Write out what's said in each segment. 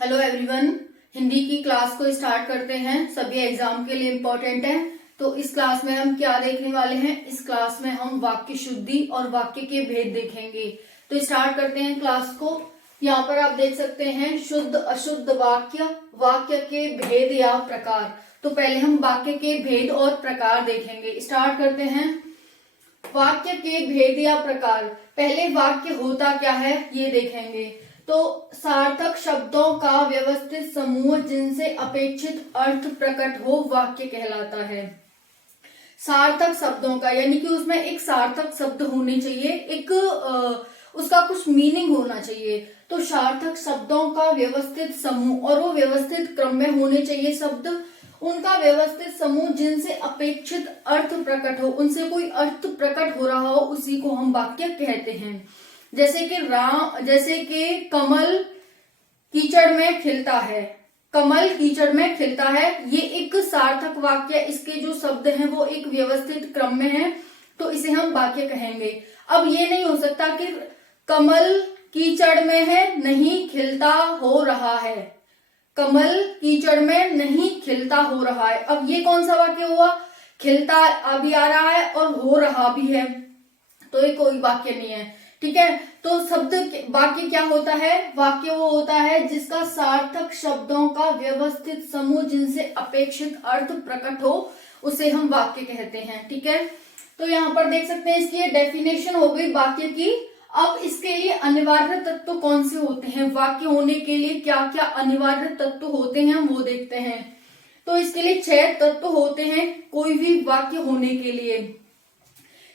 Hello everyone. Hindi की class को start करते हैं। सभी एग्जाम के लिए इम्पोर्टेंट है। तो इस क्लास में हम क्या देखने वाले हैं? इस क्लास में हम वाक्य शुद्धि और वाक्य के भेद देखेंगे। तो स्टार्ट करते हैं क्लास को। यहाँ पर आप देख सकते हैं शुद्ध अशुद्ध वाक्य, वाक्य के भेद या प्रकार। तो पहले हम वाक्य के भेद और प्रकार देखेंगे। स्टार्ट करते हैं। वाक्य के भेद या प्रकार। पहले वाक्य होता क्या है ये देखेंगे। तो सार्थक शब्दों का व्यवस्थित समूह जिनसे अपेक्षित अर्थ प्रकट हो वाक्य कहलाता है। सार्थक शब्दों का यानी कि उसमें एक सार्थक शब्द होने चाहिए, एक उसका कुछ मीनिंग होना चाहिए। तो सार्थक शब्दों का व्यवस्थित समूह, और वो व्यवस्थित क्रम में होने चाहिए शब्द, उनका व्यवस्थित समूह जिनसे अपेक्षित अर्थ प्रकट हो, उनसे कोई अर्थ प्रकट हो रहा हो, उसी को हम वाक्य कहते हैं। जैसे कि कमल कीचड़ में खिलता है। कमल कीचड़ में खिलता है, ये एक सार्थक वाक्य। इसके जो शब्द हैं वो एक व्यवस्थित क्रम में है, तो इसे हम वाक्य कहेंगे। अब ये नहीं हो सकता कि कमल कीचड़ में है, नहीं खिलता हो रहा है। कमल कीचड़ में नहीं खिलता हो रहा है। अब ये कौन सा वाक्य हुआ? खिलता अभी आ रहा है और हो रहा भी है, तो ये कोई वाक्य नहीं है। ठीक है, तो शब्द वाक्य क्या होता है? वाक्य वो होता है जिसका सार्थक शब्दों का व्यवस्थित समूह जिनसे अपेक्षित अर्थ प्रकट हो, उसे हम वाक्य कहते हैं। ठीक है, तो यहाँ पर देख सकते हैं इसकी डेफिनेशन हो गई वाक्य की। अब इसके लिए अनिवार्य तत्व कौन से होते हैं? वाक्य होने के लिए क्या क्या अनिवार्य तत्व होते हैं वो देखते हैं। तो इसके लिए 6 तत्व होते हैं कोई भी वाक्य होने के लिए।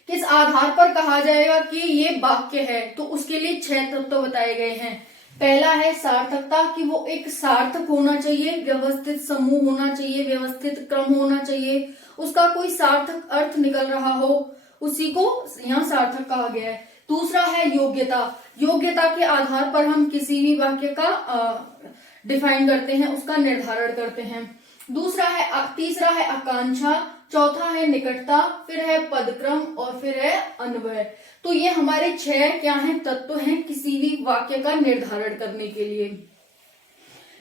किस आधार पर कहा जाएगा कि ये वाक्य है? तो उसके लिए 6 तत्व बताए गए हैं। पहला है सार्थकता, कि वो एक सार्थक होना चाहिए, व्यवस्थित समूह होना चाहिए, व्यवस्थित क्रम होना चाहिए, उसका कोई सार्थक अर्थ निकल रहा हो, उसी को यहाँ सार्थक कहा गया है। दूसरा है योग्यता। योग्यता के आधार पर हम किसी भी वाक्य का डिफाइन करते हैं, उसका निर्धारण करते हैं। तीसरा है आकांक्षा, चौथा है निकटता, फिर है पदक्रम और फिर है अन्वय। तो ये हमारे 6 क्या हैं? तत्व हैं किसी भी वाक्य का निर्धारण करने के लिए।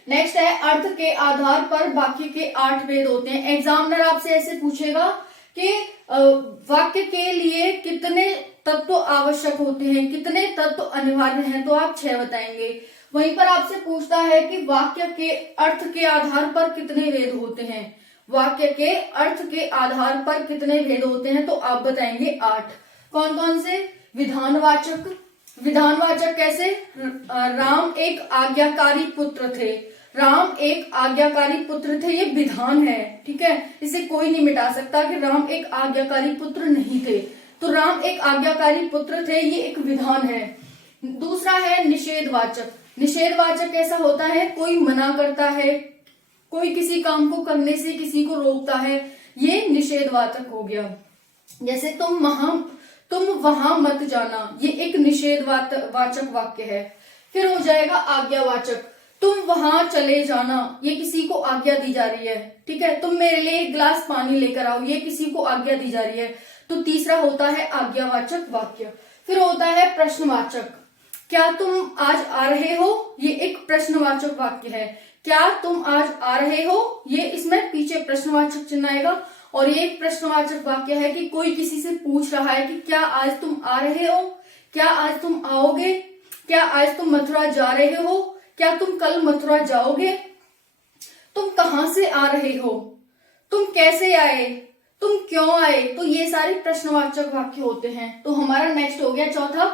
नेक्स्ट है अर्थ के आधार पर वाक्य के 8 भेद होते हैं। एग्जामिनर आपसे ऐसे पूछेगा कि वाक्य के लिए कितने तत्व आवश्यक होते हैं, कितने तत्व अनिवार्य हैं, तो आप 6 बताएंगे। वहीं पर आपसे पूछता है कि वाक्य के अर्थ के आधार पर कितने भेद होते हैं। वाक्य के अर्थ के आधार पर कितने भेद होते हैं, तो आप बताएंगे 8। कौन कौन से? विधानवाचक। विधानवाचक कैसे? राम एक आज्ञाकारी पुत्र थे। राम एक आज्ञाकारी पुत्र थे, ये विधान है। ठीक है, इसे कोई नहीं मिटा सकता कि राम एक आज्ञाकारी पुत्र नहीं थे। तो राम एक आज्ञाकारी पुत्र थे, ये एक विधान है। दूसरा है निषेधवाचक। निषेधवाचक कैसा होता है? कोई मना करता है, कोई किसी काम को करने से किसी को रोकता है, ये निषेधवाचक हो गया। जैसे तुम वहां मत जाना, ये एक निषेधवाचक वाक्य है। फिर हो जाएगा आज्ञावाचक। तुम वहां चले जाना, ये किसी को आज्ञा दी जा रही है। ठीक है, तुम मेरे लिए एक गिलास पानी लेकर आओ, ये किसी को आज्ञा दी जा रही है। तो तीसरा होता है आज्ञावाचक वाक्य। फिर होता है प्रश्नवाचक। क्या तुम आज आ रहे हो? ये एक प्रश्नवाचक वाक्य है। क्या तुम आज आ रहे हो, ये इसमें पीछे प्रश्नवाचक चिन्ह आएगा, और ये एक प्रश्नवाचक वाक्य है कि कोई किसी से पूछ रहा है कि क्या आज तुम आ रहे हो, क्या आज तुम आओगे, क्या आज तुम मथुरा जा रहे हो, क्या तुम कल मथुरा जाओगे, तुम कहां से आ रहे हो, तुम कैसे आए, तुम क्यों आए। तो ये सारे प्रश्नवाचक वाक्य होते हैं। तो हमारा नेक्स्ट हो गया चौथा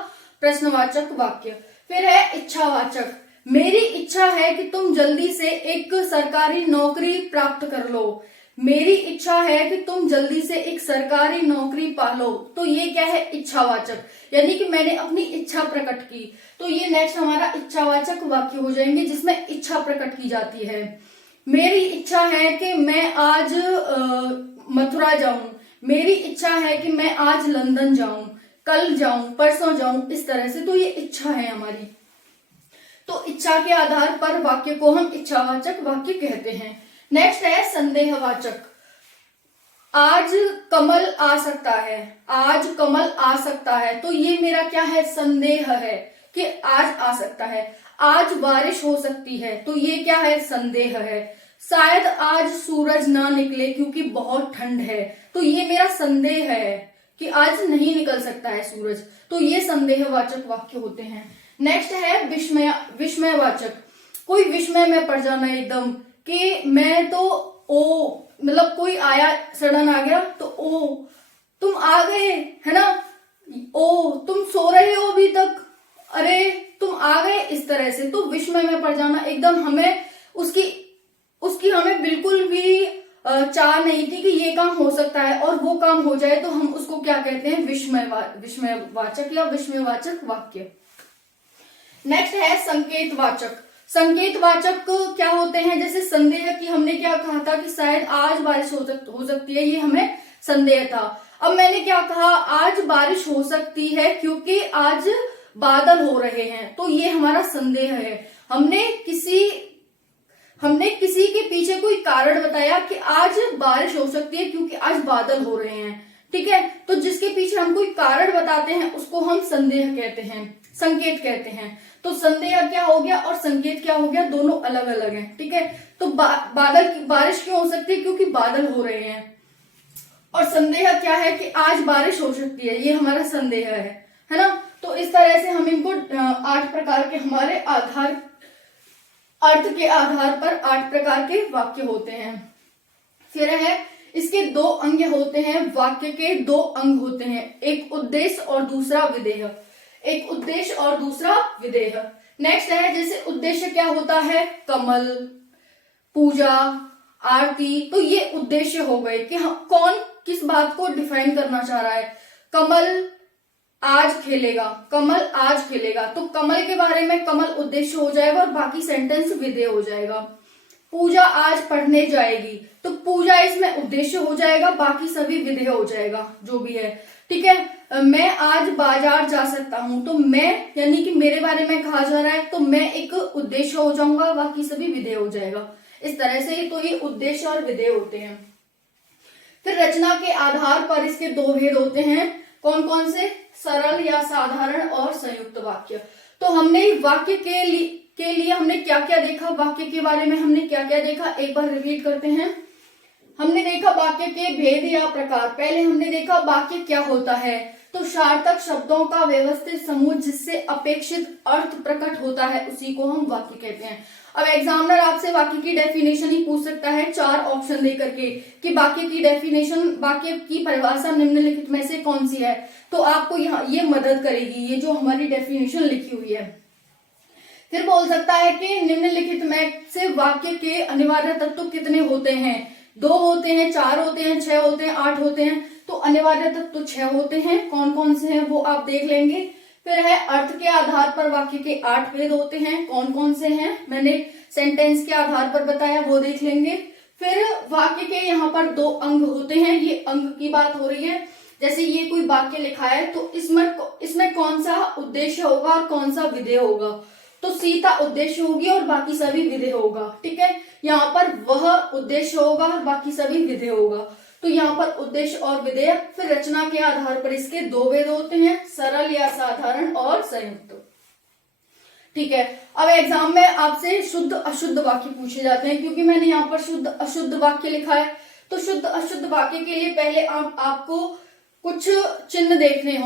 प्रश्नवाचक वाक्य। फिर है इच्छावाचक। मेरी इच्छा है कि तुम जल्दी से एक सरकारी नौकरी प्राप्त कर लो। मेरी इच्छा है कि तुम जल्दी से एक सरकारी नौकरी पालो। तो ये क्या है? इच्छावाचक, यानी कि मैंने अपनी इच्छा प्रकट की। तो ये नेक्स्ट हमारा इच्छावाचक वाक्य हो जाएंगे जिसमें इच्छा प्रकट की जाती है। मेरी इच्छा है कि मैं आज मथुरा जाऊं। मेरी इच्छा है कि मैं आज लंदन जाऊं, कल जाऊं, परसों जाऊं, इस तरह से। तो ये इच्छा है हमारी। तो इच्छा के आधार पर वाक्य को हम इच्छावाचक वाक्य कहते हैं। नेक्स्ट है संदेहवाचक। आज कमल आ सकता है, आज कमल आ सकता है। तो ये मेरा क्या है? संदेह है कि आज आ सकता है, आज बारिश हो सकती है, तो ये क्या है, संदेह है। शायद आज सूरज ना निकले क्योंकि बहुत ठंड है, तो ये मेरा संदेह है कि आज नहीं निकल सकता है सूरज, तो ये संदेहवाचक वाक्य होते हैं। नेक्स्ट है विस्मयवाचक। कोई विस्मय में पड़ जाना एकदम कि मैं तो ओ, मतलब कोई आया, सडन आ गया तो ओ तुम आ गए, है ना, ओ तुम सो रहे हो अभी तक, अरे तुम आ गए, इस तरह से। तो विस्मय में पड़ जाना एकदम, हमें उसकी हमें बिल्कुल भी चाह नहीं थी कि ये काम हो सकता है और वो काम हो जाए, तो हम उसको क्या कहते हैं, विस्मयवाचक या विस्मयवाचक वाक्य। नेक्स्ट है संकेतवाचक। संकेतवाचक क्या होते हैं, जैसे संदेह की हमने क्या कहा था कि शायद आज बारिश हो सकती है, ये हमें संदेह था। अब मैंने क्या कहा, आज बारिश हो सकती है क्योंकि आज बादल हो रहे हैं, तो ये हमारा संदेह है। हमने किसी के पीछे कोई कारण बताया कि आज बारिश हो सकती है क्योंकि आज बादल हो रहे हैं, ठीक है। तो जिसके पीछे हम कोई कारण बताते हैं उसको हम संदेह कहते हैं, संकेत कहते हैं। तो संदेह क्या हो गया और संकेत क्या हो गया, दोनों अलग अलग हैं, ठीक है। तो बारिश क्यों हो सकती है, क्योंकि बादल हो रहे हैं। और संदेह क्या है कि आज बारिश हो सकती है, ये हमारा संदेह है ना। तो इस तरह से हम इनको 8 प्रकार के हमारे अर्थ के आधार पर 8 प्रकार के वाक्य होते हैं। फिर है इसके 2 अंग होते हैं, वाक्य के 2 अंग होते हैं, एक उद्देश्य और दूसरा विधेय, एक उद्देश्य और दूसरा विधेय। नेक्स्ट है, जैसे उद्देश्य क्या होता है, कमल, पूजा, आरती, तो ये उद्देश्य हो गए कि कौन किस बात को डिफाइन करना चाह रहा है। कमल आज खेलेगा, कमल आज खेलेगा, तो कमल के बारे में कमल उद्देश्य हो जाएगा और बाकी सेंटेंस विधेय हो जाएगा। पूजा आज पढ़ने जाएगी, तो पूजा इसमें उद्देश्य हो जाएगा, बाकी सभी विधेय हो जाएगा, जो भी है, ठीक है। मैं आज बाजार जा सकता हूं, तो मैं यानी कि मेरे बारे में कहा जा रहा है, तो मैं एक उद्देश्य हो जाऊंगा, बाकी सभी विधेय हो जाएगा। इस तरह से तो ये उद्देश्य और विधेय होते हैं। फिर रचना के आधार पर इसके 2 भेद होते हैं, कौन कौन से, सरल या साधारण और संयुक्त वाक्य। तो हमने वाक्य के लिए हमने क्या क्या देखा, वाक्य के बारे में हमने क्या क्या देखा, एक बार रिपीट करते हैं। हमने देखा वाक्य के भेद या प्रकार। पहले हमने देखा वाक्य क्या होता है, तो सार्थक शब्दों का व्यवस्थित समूह जिससे अपेक्षित अर्थ प्रकट होता है, उसी को हम वाक्य कहते हैं। अब एग्जामिनर आपसे वाक्य की डेफिनेशन ही पूछ सकता है 4 ऑप्शन दे करके कि वाक्य की डेफिनेशन, वाक्य की परिभाषा निम्नलिखित में से कौन सी है, तो आपको यहाँ ये मदद करेगी, ये जो हमारी डेफिनेशन लिखी हुई है। फिर बोल सकता है कि निम्नलिखित में से वाक्य के अनिवार्य तत्व कितने होते हैं, 2 होते हैं, 4 होते हैं, 6 होते हैं, 8 होते हैं। तो अनिवार्य तत्व 6 होते हैं, कौन कौन से हैं वो आप देख लेंगे। फिर है अर्थ के आधार पर वाक्य के 8 भेद होते हैं, कौन कौन से हैं, मैंने सेंटेंस के आधार पर बताया, वो देख लेंगे। फिर वाक्य के यहाँ पर 2 अंग होते हैं, ये अंग की बात हो रही है। जैसे ये कोई वाक्य लिखा है तो इसमें कौन सा उद्देश्य होगा और कौन सा विधेय होगा, तो सीता उद्देश्य होगी और बाकी सभी विधेय होगा, ठीक है। यहाँ पर वह उद्देश्य होगा और बाकी सभी विधेय होगा, तो यहाँ पर उद्देश्य और विधेय। फिर रचना के आधार पर इसके 2 भेद होते हैं, सरल या साधारण और संयुक्त, ठीक है। अब एग्जाम में आपसे शुद्ध अशुद्ध वाक्य पूछे जाते हैं, क्योंकि मैंने यहाँ पर शुद्ध अशुद्ध वाक्य लिखा है। तो शुद्ध अशुद्ध वाक्य के लिए पहले आपको कुछ चिन्ह देखने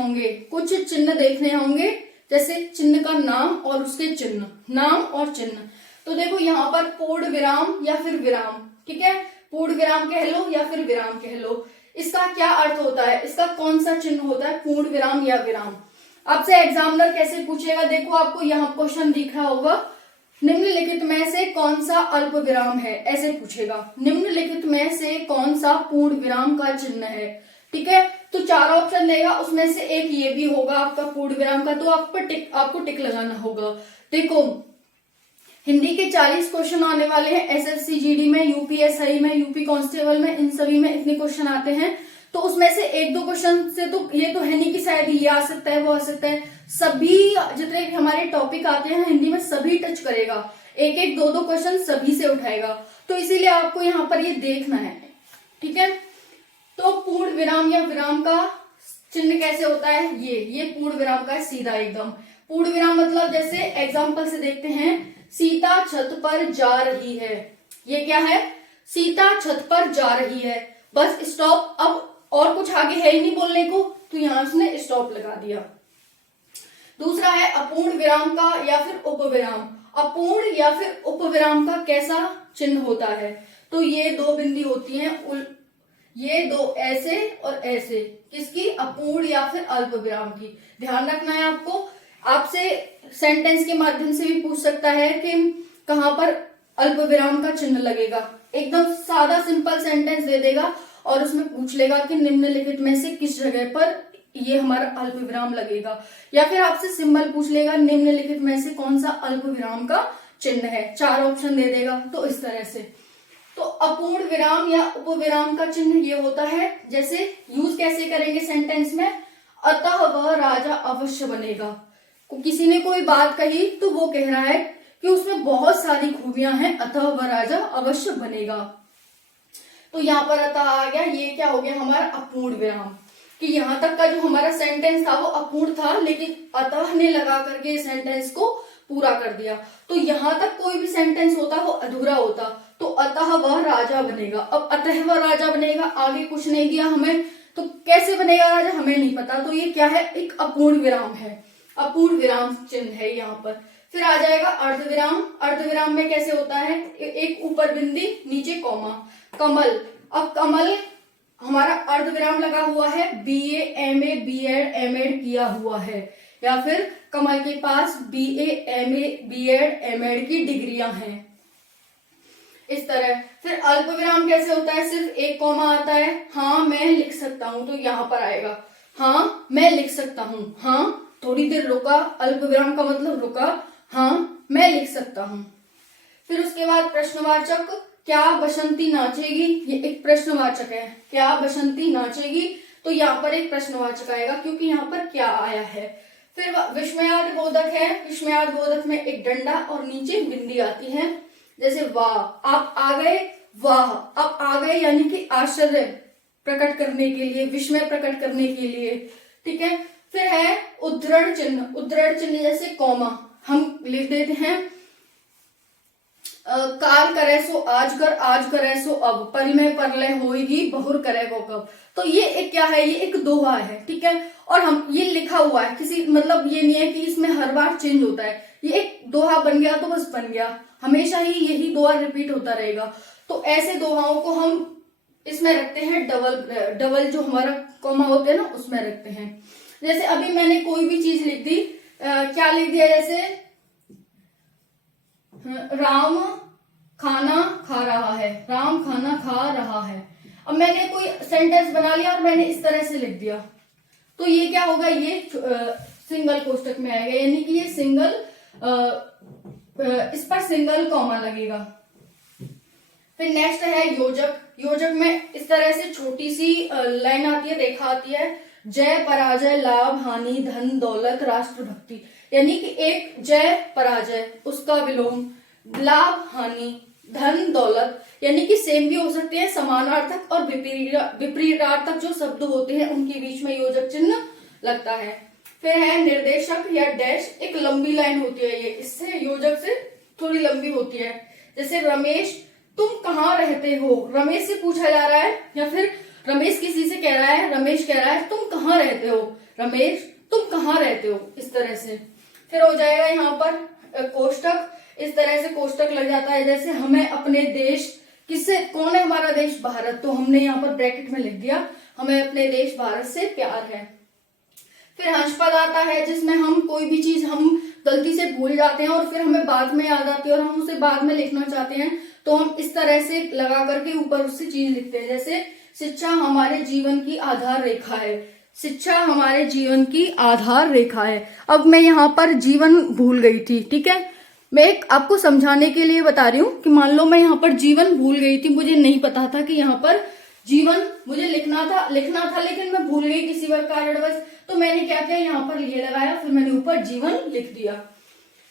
होंगे, जैसे चिन्ह का नाम और उसके चिन्ह, नाम और चिन्ह। तो देखो यहाँ पर पूर्ण विराम या फिर विराम, ठीक है, पूर्ण विराम कह लो या फिर विराम कह लो, इसका क्या अर्थ होता है, इसका कौन सा चिन्ह होता है, पूर्ण विराम या विराम। आपसे एग्जामिनर कैसे पूछेगा, देखो आपको यहाँ क्वेश्चन दिख रहा होगा, निम्नलिखित में से कौन सा अल्प विराम है, ऐसे पूछेगा, निम्नलिखित में से कौन सा पूर्ण विराम का चिन्ह है, ठीक है। तो 4 ऑप्शन देगा, उसमें से एक ये भी होगा आपका पूर्ण विराम का, तो आपको टिक लगाना होगा। देखो हिंदी के 40 क्वेश्चन आने वाले हैं, एसएससी जीडी में, यूपीएसआई में, यूपी कांस्टेबल में, इन सभी में इतने क्वेश्चन आते हैं। तो उसमें से 1-2 क्वेश्चन से तो ये तो है नहीं कि शायद ये आ सकता है वो आ सकता है, सभी जितने हमारे टॉपिक आते हैं हिंदी में सभी टच करेगा, 1-1, 2-2 क्वेश्चन सभी से उठाएगा, तो इसीलिए आपको यहाँ पर ये देखना है, ठीक है। तो पूर्ण विराम या विराम का चिन्ह कैसे होता है, ये पूर्ण विराम का है, सीधा एकदम पूर्ण विराम मतलब जैसे एग्जाम्पल से देखते हैं, सीता छत पर जा रही है, ये क्या है, सीता छत पर जा रही है, बस स्टॉप। अब और कुछ आगे है ही नहीं बोलने को, तो यहां उसने स्टॉप लगा दिया। दूसरा है अपूर्ण विराम का या फिर उपविराम। अपूर्ण या फिर उपविराम का कैसा चिन्ह होता है, तो ये दो बिंदी होती हैं, ये दो ऐसे और ऐसे, किसकी, अपूर्ण या फिर अल्प विराम की। ध्यान रखना है आपको, आपसे सेंटेंस के माध्यम से भी पूछ सकता है कि कहां पर अल्प विराम का चिन्ह लगेगा। एकदम सादा सिंपल सेंटेंस दे देगा और उसमें पूछ लेगा कि निम्नलिखित में से किस जगह पर ये हमारा अल्प विराम लगेगा, या फिर आपसे सिंबल पूछ लेगा निम्नलिखित में से कौन सा अल्प विराम का चिन्ह है, 4 ऑप्शन दे देगा। तो इस तरह से तो अपूर्ण विराम या उपविराम का चिन्ह ये होता है। जैसे यूज कैसे करेंगे सेंटेंस में, अतः वह राजा अवश्य बनेगा। किसी ने कोई बात कही तो वो कह रहा है कि उसमें बहुत सारी खूबियां हैं, अतः वह राजा अवश्य बनेगा। तो यहाँ पर अतः आ गया, ये क्या हो गया हमारा अपूर्ण विराम, कि यहाँ तक का जो हमारा सेंटेंस था वो अपूर्ण था, लेकिन अतः ने लगा करके सेंटेंस को पूरा कर दिया। तो यहाँ तक कोई भी सेंटेंस होता वो अधूरा होता, तो अतः वह राजा बनेगा। अब अतः वह राजा बनेगा, आगे कुछ नहीं दिया हमें, तो कैसे बनेगा राजा हमें नहीं पता, तो ये क्या है, एक अपूर्ण विराम है, अपूर्ण विराम चिन्ह है यहाँ पर। फिर आ जाएगा अर्धविराम। अर्धविराम में कैसे होता है, एक ऊपर बिंदी नीचे कॉमा। कमल, अब कमल हमारा अर्धविराम लगा हुआ है, BA MA BEd MEd किया हुआ है, या फिर कमल के पास BA MA BEd MEd की डिग्रियां हैं, इस तरह। फिर अल्प विराम कैसे होता है, सिर्फ एक कॉमा आता है, हाँ मैं लिख सकता हूं, तो यहाँ पर आएगा हाँ मैं लिख सकता हूं, हाँ थोड़ी देर रुका, अल्प विराम का मतलब रुका, हाँ मैं लिख सकता हूं। फिर उसके बाद प्रश्नवाचक, क्या बसंती नाचेगी, ये एक प्रश्नवाचक है, क्या बसंती नाचेगी, तो यहाँ पर एक प्रश्नवाचक आएगा क्योंकि यहाँ पर क्या आया है। फिर विस्मयार्थ बोधक है, विस्मयार्थ बोधक में एक डंडा और नीचे बिंदी आती है, जैसे वाह आप आ गए, वाह आप आ गए, यानी कि आश्चर्य प्रकट करने के लिए, विस्मय प्रकट करने के लिए, ठीक है। फिर है उद्धरण चिन्ह। उद्धरण चिन्ह जैसे कॉमा, हम लिख देते हैं काल करे सो आज कर, आज करे सो अब, परिमय परलय होएगी बहुर करे वो कब। तो ये एक क्या है, ये एक दोहा है, ठीक है, और हम ये लिखा हुआ है, किसी मतलब ये नहीं है कि इसमें हर बार चेंज होता है, ये एक दोहा बन गया तो बस बन गया, हमेशा ही यही दोहा रिपीट होता रहेगा। तो ऐसे दोहाओं को हम इसमें रखते हैं डबल जो हमारा कॉमा होते हैं ना उसमें रखते हैं। जैसे अभी मैंने कोई भी चीज लिख दी, क्या लिख दिया, जैसे राम खाना खा रहा है, राम खाना खा रहा है। अब मैंने कोई सेंटेंस बना लिया और मैंने इस तरह से लिख दिया, तो ये क्या होगा, ये सिंगल कोष्टक में आएगा, यानी कि ये सिंगल, इस पर सिंगल कॉमा लगेगा। फिर नेक्स्ट है योजक। योजक में इस तरह से छोटी सी लाइन आती है, रेखा आती है, जय पराजय लाभ हानि धन दौलत राष्ट्र भक्ति, यानी कि एक जय पराजय उसका विलोम, लाभ हानि धन दौलत, यानी कि सेम भी हो सकते हैं, समानार्थक और विपरीतार्थक जो शब्द होते हैं उनके बीच में योजक चिन्ह लगता है। फिर है निर्देशक या डैश, एक लंबी लाइन होती है, ये इससे योजक से थोड़ी लंबी होती है, जैसे रमेश तुम कहाँ रहते हो, रमेश से पूछा जा रहा है, या फिर रमेश किसी से कह रहा है, रमेश कह रहा है तुम कहाँ रहते हो, रमेश तुम कहाँ रहते हो, इस तरह से। फिर हो जाएगा यहाँ पर कोष्टक, इस तरह से कोष्टक लग जाता है, जैसे हमें अपने देश, किससे, कौन है हमारा देश, भारत, तो हमने यहाँ पर ब्रैकेट में लिख दिया हमें अपने देश भारत से प्यार है। फिर हंसपद आता है, जिसमें हम कोई भी चीज हम गलती से भूल जाते हैं और फिर हमें बाद में याद आती है और हम उसे बाद में लिखना चाहते हैं, तो हम इस तरह से लगा करके ऊपर उससे चीज लिखते हैं, जैसे शिक्षा हमारे जीवन की आधार रेखा है, शिक्षा हमारे जीवन की आधार रेखा है। अब मैं यहाँ पर जीवन भूल गई थी, ठीक है, मैं एक आपको समझाने के लिए बता रही हूँ कि मान लो मैं यहाँ पर जीवन भूल गई थी, मुझे नहीं पता था कि यहाँ पर जीवन मुझे लिखना था लेकिन मैं भूल गई किसी कारणवश, तो मैंने क्या किया, यहाँ पर ये लगाया, फिर मैंने ऊपर जीवन लिख दिया।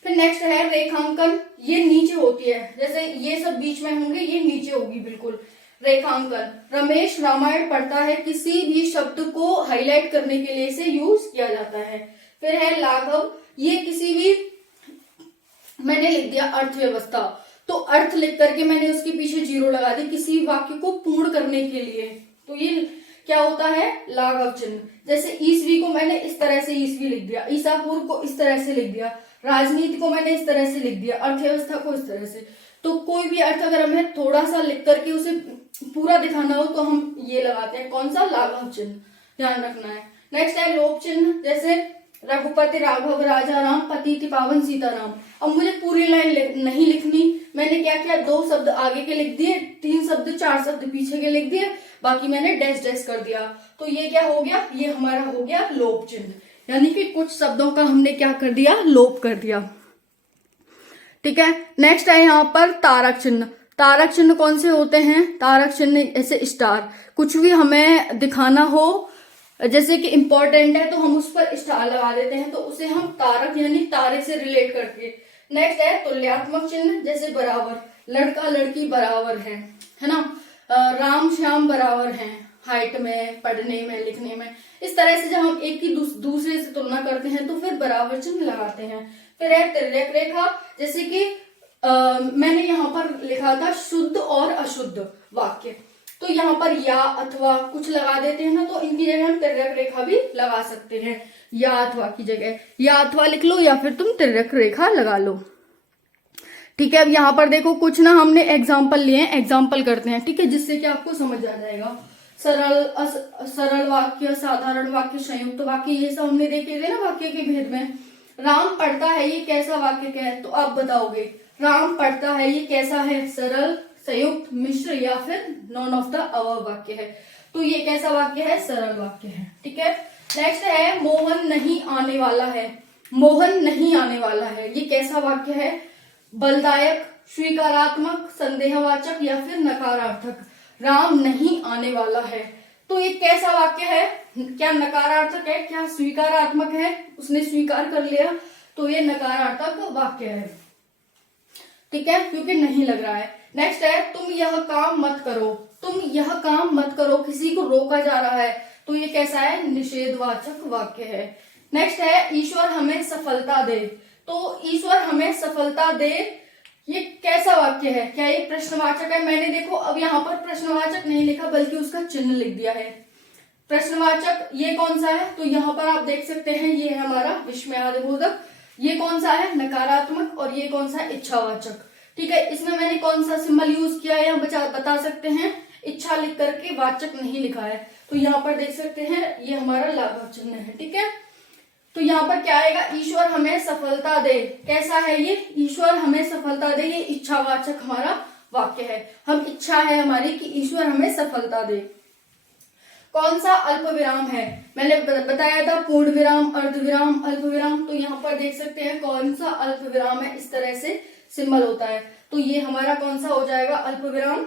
फिर नेक्स्ट है रेखांकन, ये नीचे होती है, जैसे ये सब बीच में होंगे, ये नीचे होगी बिल्कुल। रेखांकन, रमेश रामायण पढ़ता है, किसी भी शब्द को हाईलाइट करने के लिए इसे यूज किया जाता है। फिर है लाघव, ये किसी भी, मैंने लिख दिया अर्थव्यवस्था, तो अर्थ लिख करके मैंने उसके पीछे जीरो लगा दी किसी वाक्य को पूर्ण करने के लिए। तो ये क्या होता है, लाघव चिन्ह। जैसे ईसवी को मैंने इस तरह से ईसवी लिख दिया, ईसा पूर्व को इस तरह से लिख दिया, राजनीति को मैंने इस तरह से लिख दिया, अर्थव्यवस्था को इस तरह से। तो कोई भी अर्थ अगर हमें थोड़ा सा लिख करके उसे पूरा दिखाना हो तो हम ये लगाते हैं, कौन सा, लाघव चिन्ह, ध्यान रखना है। नेक्स्ट है लोप चिन्ह। जैसे रघुपति राघव राजा राम पतिति पावन सीताराम। अब मुझे पूरी लाइन नहीं लिखनी, मैंने क्या किया, 2 शब्द आगे के लिख दिए, 3 शब्द 4 शब्द पीछे के लिख दिए, बाकी मैंने डैश डैश कर दिया। तो ये क्या हो गया, ये हमारा हो गया लोप चिन्ह, यानी कि कुछ शब्दों का हमने क्या कर दिया, लोप कर दिया। ठीक है, नेक्स्ट है यहाँ पर तारक चिन्ह। तारक चिन्ह कौन से होते हैं, तारक चिन्ह ऐसे स्टार, कुछ भी हमें दिखाना हो जैसे कि इंपॉर्टेंट है तो हम उस पर स्टार लगा देते हैं, तो उसे हम तारक यानी तारे से रिलेट करके। नेक्स्ट है तुल्यात्मक चिन्ह। जैसे बराबर, लड़का लड़की बराबर है ना, राम श्याम बराबर हैं हाइट में, पढ़ने में, लिखने में। इस तरह से जब हम एक की दूसरे से तुलना करते हैं तो फिर बराबर चिन्ह लगाते हैं। फिर है तिर्यक रेखा। जैसे कि मैंने यहाँ पर लिखा था शुद्ध और अशुद्ध वाक्य, तो यहाँ पर या अथवा कुछ लगा देते हैं ना, तो इनकी जगह हम तिर्यक रेखा भी लगा सकते हैं। या अथवा की जगह या अथवा लिख लो या फिर तुम तिर्यक रेखा लगा लो। ठीक है, अब यहाँ पर देखो कुछ ना हमने एग्जाम्पल लिए हैं, एग्जाम्पल करते हैं, ठीक है, जिससे कि आपको समझ आ जाएगा। सरल वाक्य, साधारण वाक्य, संयुक्त वाक्य, ये सब हमने देखे थे ना वाक्य के भेद में। राम पढ़ता है, ये कैसा वाक्य क्या है, तो आप बताओगे राम पढ़ता है ये कैसा है, सरल, संयुक्त, मिश्र या फिर नॉन ऑफ द अबव वाक्य है। तो ये कैसा वाक्य है, सरल वाक्य है। ठीक है, नेक्स्ट है मोहन नहीं आने वाला है। मोहन नहीं आने वाला है, ये कैसा वाक्य है, बलदायक, स्वीकारात्मक, संदेहवाचक या फिर नकारार्थक। राम नहीं आने वाला है, तो ये कैसा वाक्य है, क्या नकारार्थक है, क्या स्वीकारात्मक है, उसने स्वीकार कर लिया, तो ये नकारात्मक वाक्य है। ठीक है, क्योंकि नहीं लग रहा है। नेक्स्ट है तुम यह काम मत करो। तुम यह काम मत करो, किसी को रोका जा रहा है, तो ये कैसा है, निषेधवाचक वाक्य है। नेक्स्ट है ईश्वर हमें सफलता दे। तो ईश्वर हमें सफलता दे, ये कैसा वाक्य है, क्या ये प्रश्नवाचक है। मैंने देखो अब यहाँ पर प्रश्नवाचक नहीं लिखा बल्कि उसका चिन्ह लिख दिया है। प्रश्नवाचक ये कौन सा है, तो यहाँ पर आप देख सकते हैं ये है हमारा विस्मयादिबोधक। ये कौन सा है, नकारात्मक, और ये कौन सा, इच्छावाचक। ठीक है, इसमें मैंने कौन सा सिंबल यूज किया है बता सकते हैं, इच्छा लिख करके वाचक नहीं लिखा है, तो यहाँ पर देख सकते हैं ये हमारा लाघव चिन्ह है। ठीक है, तो यहाँ पर क्या आएगा, ईश्वर हमें सफलता दे, कैसा है ये, ईश्वर हमें सफलता दे, ये इच्छावाचक हमारा वाक्य है। हम इच्छा है हमारी कि ईश्वर हमें सफलता दे। कौन सा अल्प विराम है, मैंने बताया था पूर्ण विराम, अर्ध विराम, अल्प विराम। तो यहाँ पर देख सकते हैं कौन सा अल्प विराम है, इस तरह से सिंबल होता है, तो ये हमारा कौन सा हो जाएगा, अल्प विराम।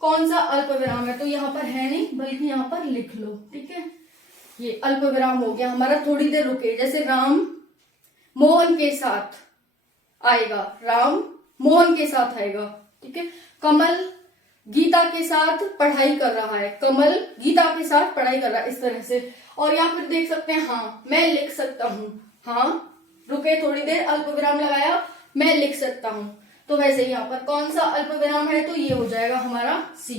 कौन सा अल्प विराम है, तो यहाँ पर है नहीं बल्कि यहाँ पर लिख लो। ठीक है, ये अल्प विराम हो गया हमारा, थोड़ी देर रुके। जैसे राम मोहन के साथ आएगा, राम मोहन के साथ आएगा। ठीक है, कमल गीता के साथ पढ़ाई कर रहा है, कमल गीता के साथ पढ़ाई कर रहा है, इस तरह से। और यहाँ फिर देख सकते हैं हाँ मैं लिख सकता हूँ, हाँ रुके थोड़ी देर, अल्प विराम लगाया, मैं लिख सकता हूँ। तो वैसे यहाँ पर कौन सा अल्प विराम है, तो ये हो जाएगा हमारा सी।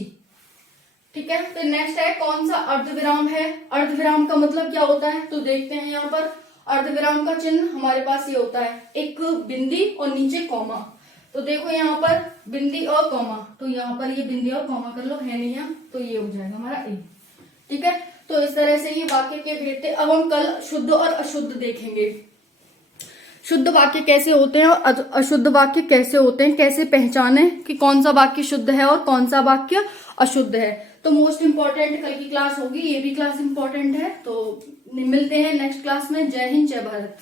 ठीक है, तो नेक्स्ट है कौन सा अर्धविराम है। अर्धविराम का मतलब क्या होता है, तो देखते हैं यहाँ पर अर्धविराम का चिन्ह हमारे पास ये होता है, एक बिंदी और नीचे कॉमा। तो देखो यहाँ पर बिंदी और कॉमा, तो यहाँ पर ये बिंदी और कॉमा कर लो, है नहीं यहाँ, तो ये हो जाएगा हमारा ए। ठीक है, तो इस तरह से ये वाक्य के भेद थे। अब हम कल शुद्ध और अशुद्ध देखेंगे, शुद्ध वाक्य कैसे होते हैं और अशुद्ध वाक्य कैसे होते हैं, कैसे पहचाने कि कौन सा वाक्य शुद्ध है और कौन सा वाक्य अशुद्ध है। तो मोस्ट इंपॉर्टेंट कल की क्लास होगी, ये भी क्लास इंपॉर्टेंट है। तो मिलते हैं नेक्स्ट क्लास में। जय हिंद, जय भारत।